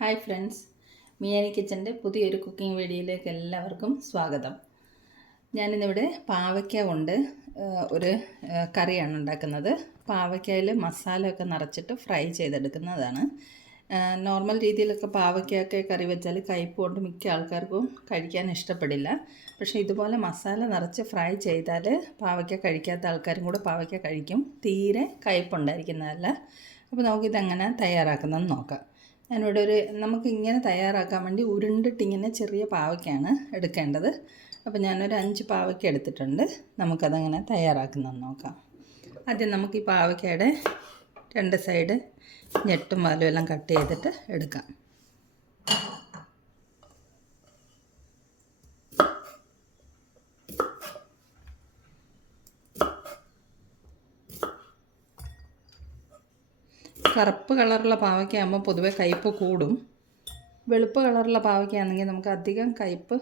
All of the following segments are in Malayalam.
ഹായ് ഫ്രണ്ട്സ്, മിയാനി കിച്ചൻ്റെ പുതിയൊരു കുക്കിംഗ് വീഡിയോയിലേക്ക് എല്ലാവർക്കും സ്വാഗതം. ഞാനിന്നിവിടെ പാവയ്ക്ക കൊണ്ട് ഒരു കറിയാണ് ഉണ്ടാക്കുന്നത്. പാവയ്ക്കയിൽ മസാലയൊക്കെ നിറച്ചിട്ട് ഫ്രൈ ചെയ്തെടുക്കുന്നതാണ്. നോർമൽ രീതിയിലൊക്കെ പാവയ്ക്കയൊക്കെ കറി വെച്ചാൽ കയ്പ്പ് കൊണ്ട് മിക്ക ആൾക്കാർക്കും കഴിക്കാൻ ഇഷ്ടപ്പെടില്ല. പക്ഷേ ഇതുപോലെ മസാല നിറച്ച് ഫ്രൈ ചെയ്താൽ പാവയ്ക്ക കഴിക്കാത്ത ആൾക്കാരും കൂടെ പാവയ്ക്ക കഴിക്കും. തീരെ കയ്പ്പുണ്ടായിരിക്കുന്നതല്ല. അപ്പോൾ നമുക്കിതെങ്ങനെ തയ്യാറാക്കുന്നതെന്ന് നോക്കാം. ഞാനിവിടെ നമുക്കിങ്ങനെ തയ്യാറാക്കാൻ വേണ്ടി ഉരുണ്ടിട്ടിങ്ങനെ ചെറിയ പാവയ്ക്കാണ് എടുക്കേണ്ടത്. അപ്പോൾ ഞാനൊരു 5 പാവയ്ക്ക എടുത്തിട്ടുണ്ട്. നമുക്കതെങ്ങനെ തയ്യാറാക്കുന്നതെന്ന് നോക്കാം. ആദ്യം നമുക്ക് ഈ പാവയ്ക്കയുടെ 2 സൈഡ് ഞെട്ടും വാലും എല്ലാം കട്ട് ചെയ്തിട്ട് എടുക്കാം. കറുപ്പ് കളറുള്ള പാവയ്ക്കാകുമ്പോൾ പൊതുവെ കയ്പ്പ് കൂടും. വെളുപ്പ് കളറുള്ള പാവയ്ക്കാണെങ്കിൽ നമുക്ക് അധികം കയ്പ്പ്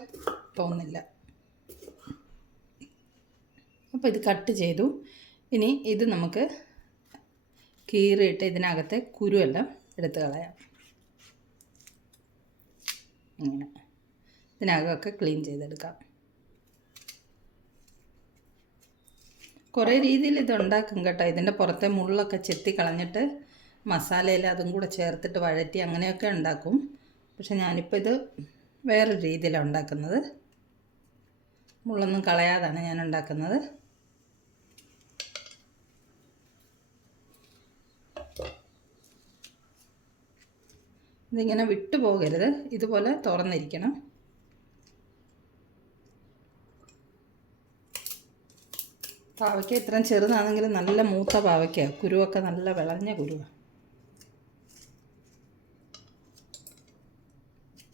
തോന്നില്ല. അപ്പോൾ ഇത് കട്ട് ചെയ്തു. ഇനി ഇത് നമുക്ക് കീറിയിട്ട് ഇതിനകത്തെ കുരുവെല്ലാം എടുത്ത് കളയാം. ഇങ്ങനെ ഇതിനകമൊക്കെ ക്ലീൻ ചെയ്തെടുക്കാം. കുറേ രീതിയിൽ ഇത് ഉണ്ടാക്കും കേട്ടോ. ഇതിൻ്റെ പുറത്തെ മുള്ളൊക്കെ ചെത്തി കളഞ്ഞിട്ട് മസാലയിൽ അതും കൂടെ ചേർത്തിട്ട് വഴറ്റി അങ്ങനെയൊക്കെ ഉണ്ടാക്കും. പക്ഷെ ഞാനിപ്പോൾ ഇത് വേറൊരു രീതിയിലാണ് ഉണ്ടാക്കുന്നത്. മുള്ളൊന്നും കളയാതാണ് ഞാൻ ഉണ്ടാക്കുന്നത്. ഇതിങ്ങനെ വിട്ടു പോകരുത്, ഇതുപോലെ തുറന്നിരിക്കണം. പാവയ്ക്ക ഇത്രയും ചെറുതാണെങ്കിലും നല്ല മൂത്ത പാവയ്ക്ക, കുരുവൊക്കെ നല്ല വിളഞ്ഞ കുരുവാണ്.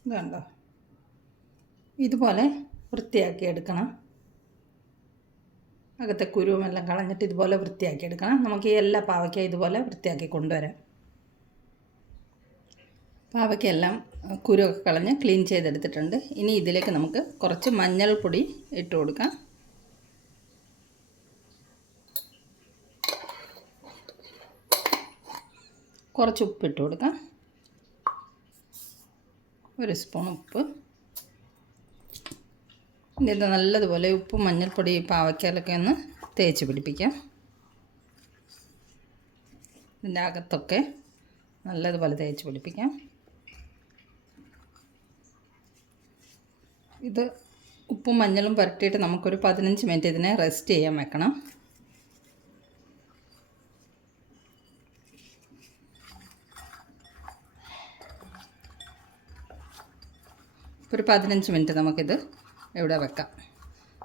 ഇതുണ്ടോ, ഇതുപോലെ വൃത്തിയാക്കി എടുക്കണം. അകത്തെ കുരുവുമെല്ലാം കളഞ്ഞിട്ട് ഇതുപോലെ വൃത്തിയാക്കി എടുക്കണം. നമുക്ക് ഈ എല്ലാ പാവയ്ക്ക ഇതുപോലെ വൃത്തിയാക്കി കൊണ്ടുവരാം. പാവയ്ക്കെല്ലാം കുരുവൊക്കെ കളഞ്ഞ് ക്ലീൻ ചെയ്തെടുത്തിട്ടുണ്ട്. ഇനി ഇതിലേക്ക് നമുക്ക് കുറച്ച് മഞ്ഞൾപ്പൊടി ഇട്ട് കൊടുക്കാം. കുറച്ച് ഉപ്പിട്ട് കൊടുക്കാം. 1 സ്പൂൺ ഉപ്പ്. ഇത് നല്ലതുപോലെ ഉപ്പും മഞ്ഞൾപ്പൊടി പാവയ്ക്കയിലൊക്കെ ഒന്ന് തേച്ച് പിടിപ്പിക്കാം. ഇതിൻ്റെ അകത്തൊക്കെ നല്ലതുപോലെ തേച്ച് പിടിപ്പിക്കാം. ഇത് ഉപ്പും മഞ്ഞളും പുരട്ടിയിട്ട് നമുക്കൊരു 15 മിനിറ്റ് ഇതിനെ റെസ്റ്റ് ചെയ്യാൻ വെക്കണം. ഒരു 15 മിനിറ്റ് നമുക്കിത് ഇവിടെ വെക്കാം.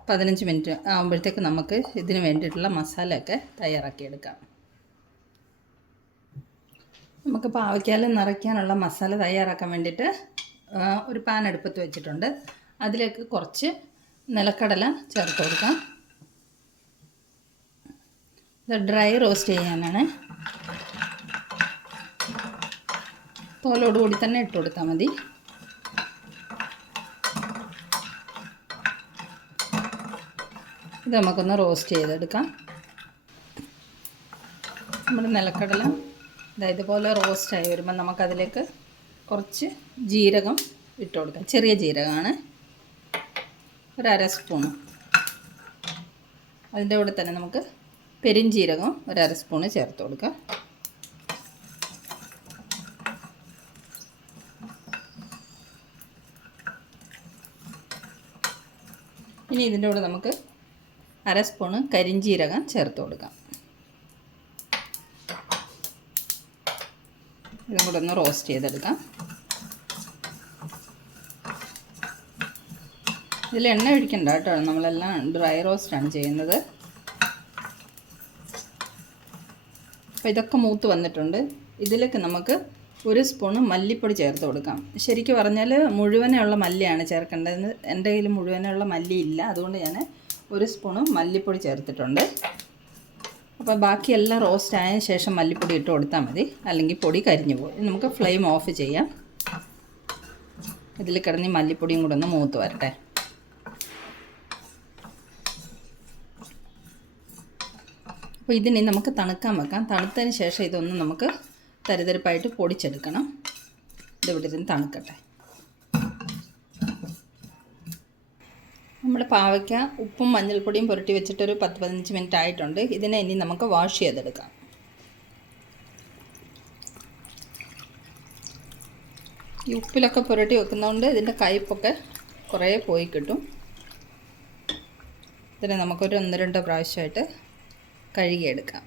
15 മിനിറ്റ് ആകുമ്പോഴത്തേക്ക് നമുക്ക് ഇതിന് വേണ്ടിയിട്ടുള്ള മസാലയൊക്കെ തയ്യാറാക്കിയെടുക്കാം. നമുക്ക് പാവയ്ക്കാൽ നിറയ്ക്കാനുള്ള മസാല തയ്യാറാക്കാൻ വേണ്ടിയിട്ട് ഒരു പാൻ അടുപ്പത്ത് വെച്ചിട്ടുണ്ട്. അതിലേക്ക് കുറച്ച് നിലക്കടല ചേർത്ത് കൊടുക്കാം. ഇത് ഡ്രൈ റോസ്റ്റ് ചെയ്യാനാണ്. തോലോടുകൂടി തന്നെ ഇട്ട് കൊടുത്താൽ മതി. ഇത് നമുക്കൊന്ന് റോസ്റ്റ് ചെയ്തെടുക്കാം. നമ്മുടെ നിലക്കടല ഇതുപോലെ റോസ്റ്റായി വരുമ്പോൾ നമുക്കതിലേക്ക് കുറച്ച് ജീരകം ഇട്ട് കൊടുക്കാം. ചെറിയ ജീരകമാണ്, ഒരു 1/2 സ്പൂണ്. അതിൻ്റെ കൂടെ തന്നെ നമുക്ക് പെരിഞ്ജീരകം ഒരു 1/2 സ്പൂണ് ചേർത്ത് കൊടുക്കാം. ഇനി ഇതിൻ്റെ കൂടെ നമുക്ക് 1/2 സ്പൂണ് കരിഞ്ജീരകം ചേർത്ത് കൊടുക്കാം. ഇതും കൂടെ ഒന്ന് റോസ്റ്റ് ചെയ്തെടുക്കാം. ഇതിൽ എണ്ണ ഒഴിക്കണ്ട കേട്ടോ, നമ്മളെല്ലാം ഡ്രൈ റോസ്റ്റാണ് ചെയ്യുന്നത്. അപ്പോൾ ഇതൊക്കെ മൂത്ത് വന്നിട്ടുണ്ട്. ഇതിലേക്ക് നമുക്ക് 1 സ്പൂണ് മല്ലിപ്പൊടി ചേർത്ത് കൊടുക്കാം. ശരിക്കും പറഞ്ഞാൽ മുഴുവനുള്ള മല്ലിയാണ് ചേർക്കേണ്ടത്. എൻ്റെ കയ്യിൽ മുഴുവനുള്ള മല്ലി ഇല്ല, അതുകൊണ്ട് ഞാൻ 1 സ്പൂണ് മല്ലിപ്പൊടി ചേർത്തിട്ടുണ്ട്. അപ്പോൾ ബാക്കിയെല്ലാം റോസ്റ്റ് ആയതിനു ശേഷം മല്ലിപ്പൊടി ഇട്ട് കൊടുത്താൽ മതി, അല്ലെങ്കിൽ പൊടി കരിഞ്ഞു പോകും. നമുക്ക് ഫ്ലെയിം ഓഫ് ചെയ്യാം. ഇതിൽ കിടന്ന് മല്ലിപ്പൊടിയും കൂടെ ഒന്ന് മൂത്ത് വരട്ടെ. അപ്പോൾ ഇതിനെ നമുക്ക് തണുക്കാൻ വെക്കാം. തണുത്തതിന് ശേഷം ഇതൊന്ന് നമുക്ക് തരിതരിപ്പായിട്ട് പൊടിച്ചെടുക്കണം. ഇവിടെ ഇരുന്ന് തണുക്കട്ടെ. നമ്മുടെ പാവയ്ക്ക ഉപ്പും മഞ്ഞൾപ്പൊടിയും പുരട്ടി വെച്ചിട്ടൊരു 10-15 മിനിറ്റ് ആയിട്ടുണ്ട്. ഇതിനെ ഇനി നമുക്ക് വാഷ് ചെയ്തെടുക്കാം. ഈ ഉപ്പിലൊക്കെ പുരട്ടി വെക്കുന്നതുകൊണ്ട് ഇതിൻ്റെ കയ്പ്പൊക്കെ കുറേ പോയി കിട്ടും. ഇതിനെ നമുക്കൊരു 1-2 പ്രാവശ്യമായിട്ട് കഴുകിയെടുക്കാം.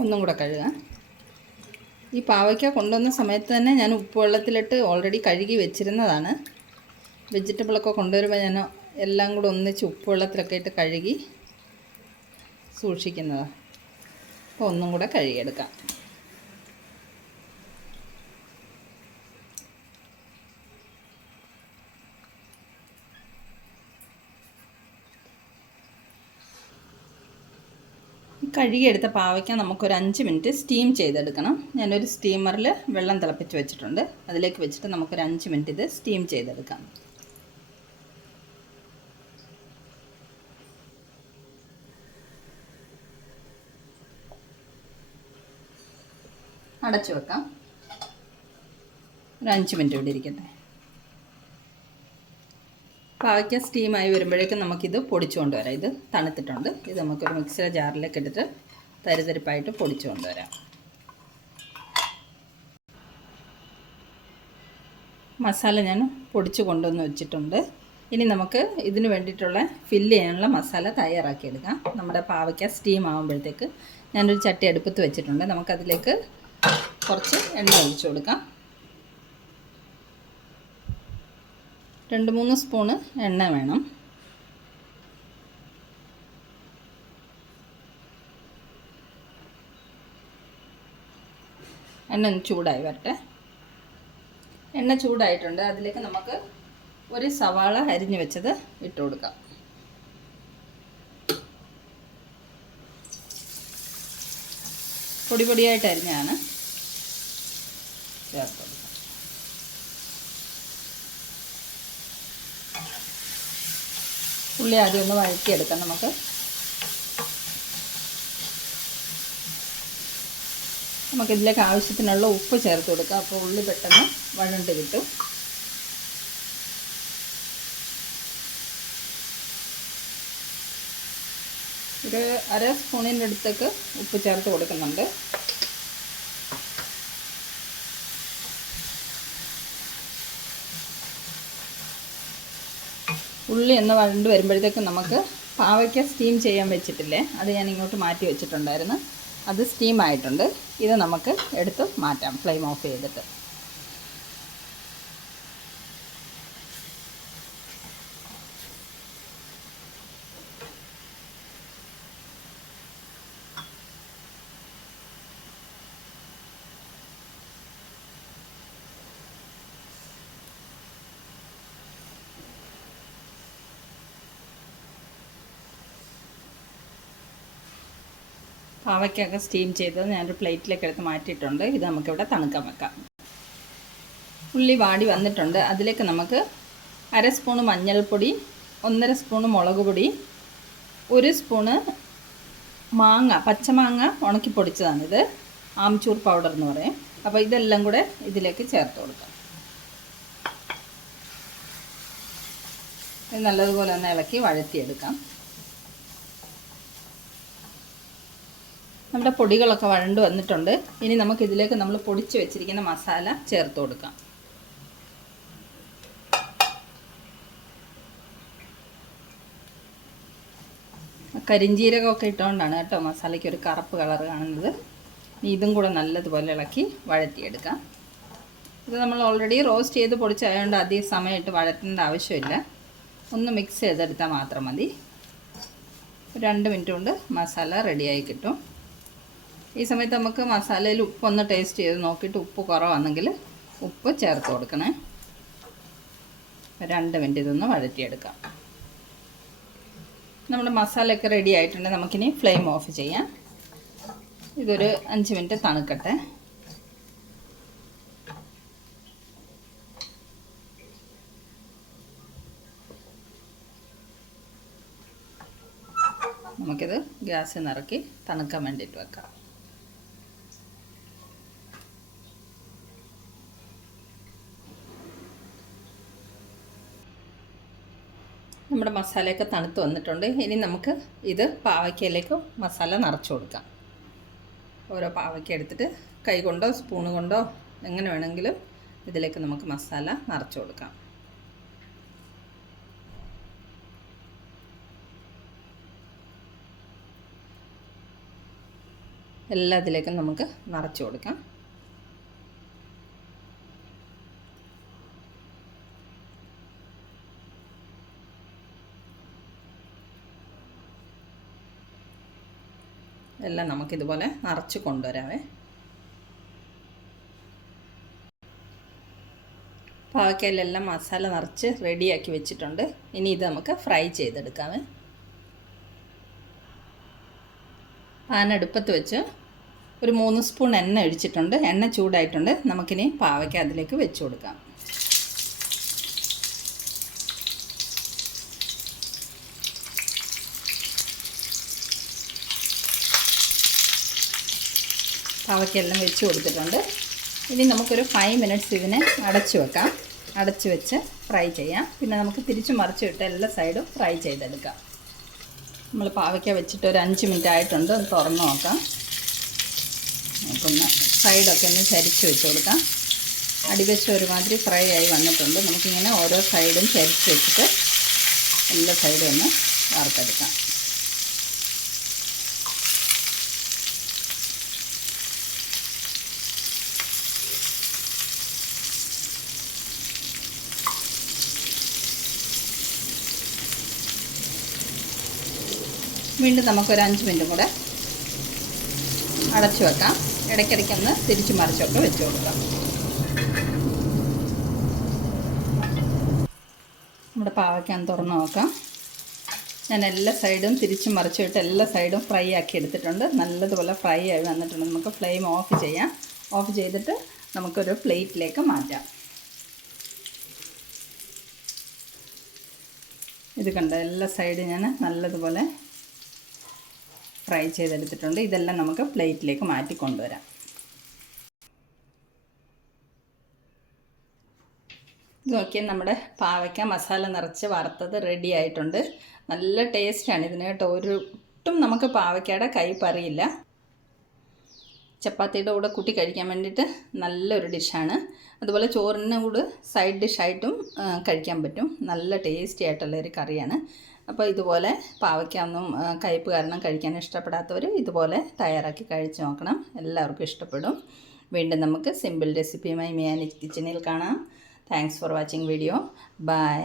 ഒന്നും കൂടെ കഴുകാം. ഈ പാവയ്ക്ക കൊണ്ടുവന്ന സമയത്ത് തന്നെ ഞാൻ ഉപ്പുവെള്ളത്തിലിട്ട് ഓൾറെഡി കഴുകി വെച്ചിരുന്നതാണ്. വെജിറ്റബിളൊക്കെ കൊണ്ടുവരുമ്പോൾ ഞാൻ എല്ലാം കൂടെ ഒന്നിച്ച് ഉപ്പുവെള്ളത്തിലൊക്കെ ഇട്ട് കഴുകി സൂക്ഷിക്കുന്നതാണ്. അപ്പോൾ ഒന്നും കൂടെ കഴുകിയെടുക്കാം. കഴുകിയെടുത്ത പാവയ്ക്ക നമുക്കൊരു 5 മിനിറ്റ് സ്റ്റീം ചെയ്തെടുക്കണം. ഞാനൊരു സ്റ്റീമറിൽ വെള്ളം തിളപ്പിച്ച് വെച്ചിട്ടുണ്ട്. അതിലേക്ക് വെച്ചിട്ട് നമുക്കൊരു 5 മിനിറ്റ് ഇത് സ്റ്റീം ചെയ്തെടുക്കാം. അടച്ചു വെക്കാം. ഒരു 5 മിനിറ്റ് ഇവിടെ ഇരിക്കട്ടെ. പാവയ്ക്ക സ്റ്റീമായി വരുമ്പോഴേക്കും നമുക്കിത് പൊടിച്ചു കൊണ്ടുവരാം. ഇത് തണുത്തിട്ടുണ്ട്. ഇത് നമുക്കൊരു മിക്സിയുടെ ജാറിലേക്ക് ഇട്ടിട്ട് തരിതരിപ്പായിട്ട് പൊടിച്ചു കൊണ്ടുവരാം. മസാല ഞാൻ പൊടിച്ചു കൊണ്ടുവന്ന് വെച്ചിട്ടുണ്ട്. ഇനി നമുക്ക് ഇതിന് വേണ്ടിയിട്ടുള്ള ഫില്ല് ചെയ്യാനുള്ള മസാല തയ്യാറാക്കിയെടുക്കാം. നമ്മുടെ പാവയ്ക്ക സ്റ്റീം ആകുമ്പോഴത്തേക്ക് ഞാനൊരു ചട്ടി അടുപ്പത്ത് വെച്ചിട്ടുണ്ട്. നമുക്കതിലേക്ക് കുറച്ച് എണ്ണ ഒഴിച്ചു കൊടുക്കാം. 2-3 സ്പൂണ് എണ്ണ വേണം. എണ്ണ ഒന്ന് ചൂടായി വരട്ടെ. എണ്ണ ചൂടായിട്ടുണ്ട്. അതിലേക്ക് നമുക്ക് ഒരു സവാള അരിഞ്ഞു വെച്ചത് ഇട്ട് കൊടുക്കാം. പൊടി പൊടിയായിട്ട് അരിഞ്ഞാണ് ചേർത്ത് കൊടുക്കാം. ഉള്ളി ആദ്യം ഒന്ന് വഴറ്റിയെടുക്കാം. നമുക്കിതിലേക്ക് ആവശ്യത്തിനുള്ള ഉപ്പ് ചേർത്ത് കൊടുക്കാം. അപ്പോൾ ഉള്ളി പെട്ടെന്ന് വഴണ്ട് കിട്ടും. ഒരു 1/2 സ്പൂണിൻ്റെ അടുത്തേക്ക് ഉപ്പ് ചേർത്ത് കൊടുക്കുന്നുണ്ട്. ഉള്ളി ഒന്ന് വഴണ്ട് വരുമ്പോഴത്തേക്കും നമുക്ക് പാവയ്ക്ക സ്റ്റീം ചെയ്യാൻ വെച്ചിട്ടില്ലേ, അത് ഞാൻ ഇങ്ങോട്ട് മാറ്റി വെച്ചിട്ടുണ്ടായിരുന്നു. അത് സ്റ്റീം ആയിട്ടുണ്ട്. ഇത് നമുക്ക് എടുത്ത് മാറ്റാം ഫ്ലെയിം ഓഫ് ചെയ്തിട്ട്. പാവയ്ക്കൊക്കെ സ്റ്റീം ചെയ്തത് ഞാനൊരു പ്ലേറ്റിലേക്ക് എടുത്ത് മാറ്റിയിട്ടുണ്ട്. ഇത് നമുക്കിവിടെ തണുക്കാൻ വെക്കാം. ഉള്ളി വാടി വന്നിട്ടുണ്ട്. അതിലേക്ക് നമുക്ക് 1/2 സ്പൂണ് മഞ്ഞൾപ്പൊടി, 1.5 സ്പൂണ് മുളക് പൊടി, 1 സ്പൂണ് മാങ്ങ, പച്ചമാങ്ങ ഉണക്കി പൊടിച്ചതാണിത്, ആംചൂർ പൗഡർ എന്ന് പറയും. അപ്പോൾ ഇതെല്ലാം കൂടെ ഇതിലേക്ക് ചേർത്ത് കൊടുക്കാം. ഇത് നല്ലതുപോലെ ഒന്ന് ഇളക്കി വഴറ്റിയെടുക്കാം. നമ്മുടെ പൊടികളൊക്കെ വഴണ്ട് വന്നിട്ടുണ്ട്. ഇനി നമുക്കിതിലേക്ക് നമ്മൾ പൊടിച്ച് വെച്ചിരിക്കുന്ന മസാല ചേർത്ത് കൊടുക്കാം. കരിഞ്ജീരകമൊക്കെ ഇട്ടുകൊണ്ടാണ് കേട്ടോ മസാലയ്ക്ക് ഒരു കറുപ്പ് കളർ കാണുന്നത്. ഇതും കൂടെ നല്ലതുപോലെ ഇളക്കി വഴറ്റിയെടുക്കാം. ഇത് നമ്മൾ ഓൾറെഡി റോസ്റ്റ് ചെയ്ത് പൊടിച്ചായതുകൊണ്ട് അധികം സമയമായിട്ട് വഴറ്റേണ്ട ആവശ്യമില്ല. ഒന്ന് മിക്സ് ചെയ്തെടുത്താൽ മാത്രം മതി. 2 മിനിറ്റ് കൊണ്ട് മസാല റെഡിയായി കിട്ടും. ഈ സമയത്ത് നമുക്ക് മസാലയിൽ ഉപ്പൊന്ന് ടേസ്റ്റ് ചെയ്ത് നോക്കിയിട്ട് ഉപ്പ് കുറവാണെങ്കിൽ ഉപ്പ് ചേർത്ത് കൊടുക്കണേ. 2 മിനിറ്റ് ഇതൊന്ന് വഴറ്റിയെടുക്കാം. നമ്മുടെ മസാലയൊക്കെ റെഡി ആയിട്ടുണ്ട്. നമുക്കിനി ഫ്ലെയിം ഓഫ് ചെയ്യാം. ഇതൊരു 5 മിനിറ്റ് തണുക്കട്ടെ. നമുക്കിത് ഗ്യാസിൽ നിറക്കി തണുക്കാൻ വേണ്ടിയിട്ട് വെക്കാം. നമ്മുടെ മസാലയൊക്കെ തണുത്ത് വന്നിട്ടുണ്ട്. ഇനി നമുക്ക് ഇത് പാവയ്ക്കയിലേക്ക് മസാല നിറച്ച് കൊടുക്കാം. ഓരോ പാവയ്ക്ക എടുത്തിട്ട് കൈ കൊണ്ടോ സ്പൂണ് കൊണ്ടോ എങ്ങനെ വേണമെങ്കിലും ഇതിലേക്ക് നമുക്ക് മസാല നിറച്ച് കൊടുക്കാം. എല്ലാത്തിലേക്കും നമുക്ക് നിറച്ച് കൊടുക്കാം. എല്ലാം നമുക്കിതുപോലെ നിറച്ച് കൊണ്ടുവരാവേ. പാവയ്ക്കയിലെല്ലാം മസാല നിറച്ച് റെഡിയാക്കി വെച്ചിട്ടുണ്ട്. ഇനി ഇത് നമുക്ക് ഫ്രൈ ചെയ്തെടുക്കാവേ. പാൻ അടുപ്പത്ത് വെച്ച് ഒരു 3 സ്പൂൺ എണ്ണ ഒഴിച്ചിട്ടുണ്ട്. എണ്ണ ചൂടായിട്ടുണ്ട്. നമുക്കിനി പാവയ്ക്ക അതിലേക്ക് വെച്ച് കൊടുക്കാം. പാവയ്ക്കെല്ലാം വെച്ച് കൊടുത്തിട്ടുണ്ട്. ഇനി നമുക്കൊരു 5 മിനിറ്റ്സ് ഇതിനെ അടച്ചു വെക്കാം. അടച്ചു വെച്ച് ഫ്രൈ ചെയ്യാം. പിന്നെ നമുക്ക് തിരിച്ച് മറിച്ച് ഇട്ട് എല്ലാ സൈഡും ഫ്രൈ ചെയ്തെടുക്കാം. നമ്മൾ പാവയ്ക്ക വെച്ചിട്ട് ഒരു 5 മിനിറ്റ് ആയിട്ടുണ്ട്. ഒന്ന് തുറന്ന് നോക്കാം. നമുക്കൊന്ന് സൈഡൊക്കെ ഒന്ന് ചരിച്ച് വെച്ച് കൊടുക്കാം. അടിവശം ഒരുമാതിരി ഫ്രൈ ആയി വന്നിട്ടുണ്ട്. നമുക്കിങ്ങനെ ഓരോ സൈഡും ചരിച്ച് വെച്ചിട്ട് എല്ലാ സൈഡും ഒന്ന് വറുത്തെടുക്കാം. വീണ്ടും നമുക്കൊരു 5 മിനിറ്റും കൂടെ അടച്ചു വെക്കാം. ഇടയ്ക്കിടയ്ക്കൊന്ന് തിരിച്ച് മറിച്ചൊക്കെ വെച്ച് കൊടുക്കാം. നമ്മുടെ പാവയ്ക്കാൻ തുറന്ന് നോക്കാം. ഞാൻ എല്ലാ സൈഡും തിരിച്ച് മറിച്ചിട്ട് എല്ലാ സൈഡും ഫ്രൈ ആക്കി എടുത്തിട്ടുണ്ട്. നല്ലതുപോലെ ഫ്രൈ ആയി വന്നിട്ടുണ്ട്. നമുക്ക് ഫ്ലെയിം ഓഫ് ചെയ്യാം. ഓഫ് ചെയ്തിട്ട് നമുക്കൊരു പ്ലേറ്റിലേക്ക് മാറ്റാം. ഇത് കണ്ട എല്ലാ സൈഡും ഞാൻ നല്ലതുപോലെ ഫ്രൈ ചെയ്തെടുത്തിട്ടുണ്ട്. ഇതെല്ലാം നമുക്ക് പ്ലേറ്റിലേക്ക് മാറ്റി കൊണ്ടുവരാം. ഇത് നോക്കിയാൽ നമ്മുടെ പാവയ്ക്ക മസാല നിറച്ച് വറുത്തത് റെഡി ആയിട്ടുണ്ട്. നല്ല ടേസ്റ്റാണ് ഇതിന് കേട്ടോ. ഒട്ടും നമുക്ക് പാവയ്ക്കയുടെ കയ്പ്പ് അറിയില്ല. ചപ്പാത്തിയുടെ കൂടെ കൂട്ടി കഴിക്കാൻ വേണ്ടിയിട്ട് നല്ലൊരു ഡിഷാണ്. അതുപോലെ ചോറിന് കൂടെ സൈഡ് ഡിഷായിട്ടും കഴിക്കാൻ പറ്റും. നല്ല ടേസ്റ്റി ആയിട്ടുള്ളൊരു കറിയാണ്. അപ്പോൾ ഇതുപോലെ പാവയ്ക്ക ഒന്നും കയ്പ്പ് കാരണം കഴിക്കാൻ ഇഷ്ടപ്പെടാത്തവർ ഇതുപോലെ തയ്യാറാക്കി കഴിച്ച് നോക്കണം. എല്ലാവർക്കും ഇഷ്ടപ്പെടും. വീണ്ടും നമുക്ക് സിമ്പിൾ റെസിപ്പിയുമായി മിയാനി കിച്ചണിൽ കാണാം. Thanks for watching video. By.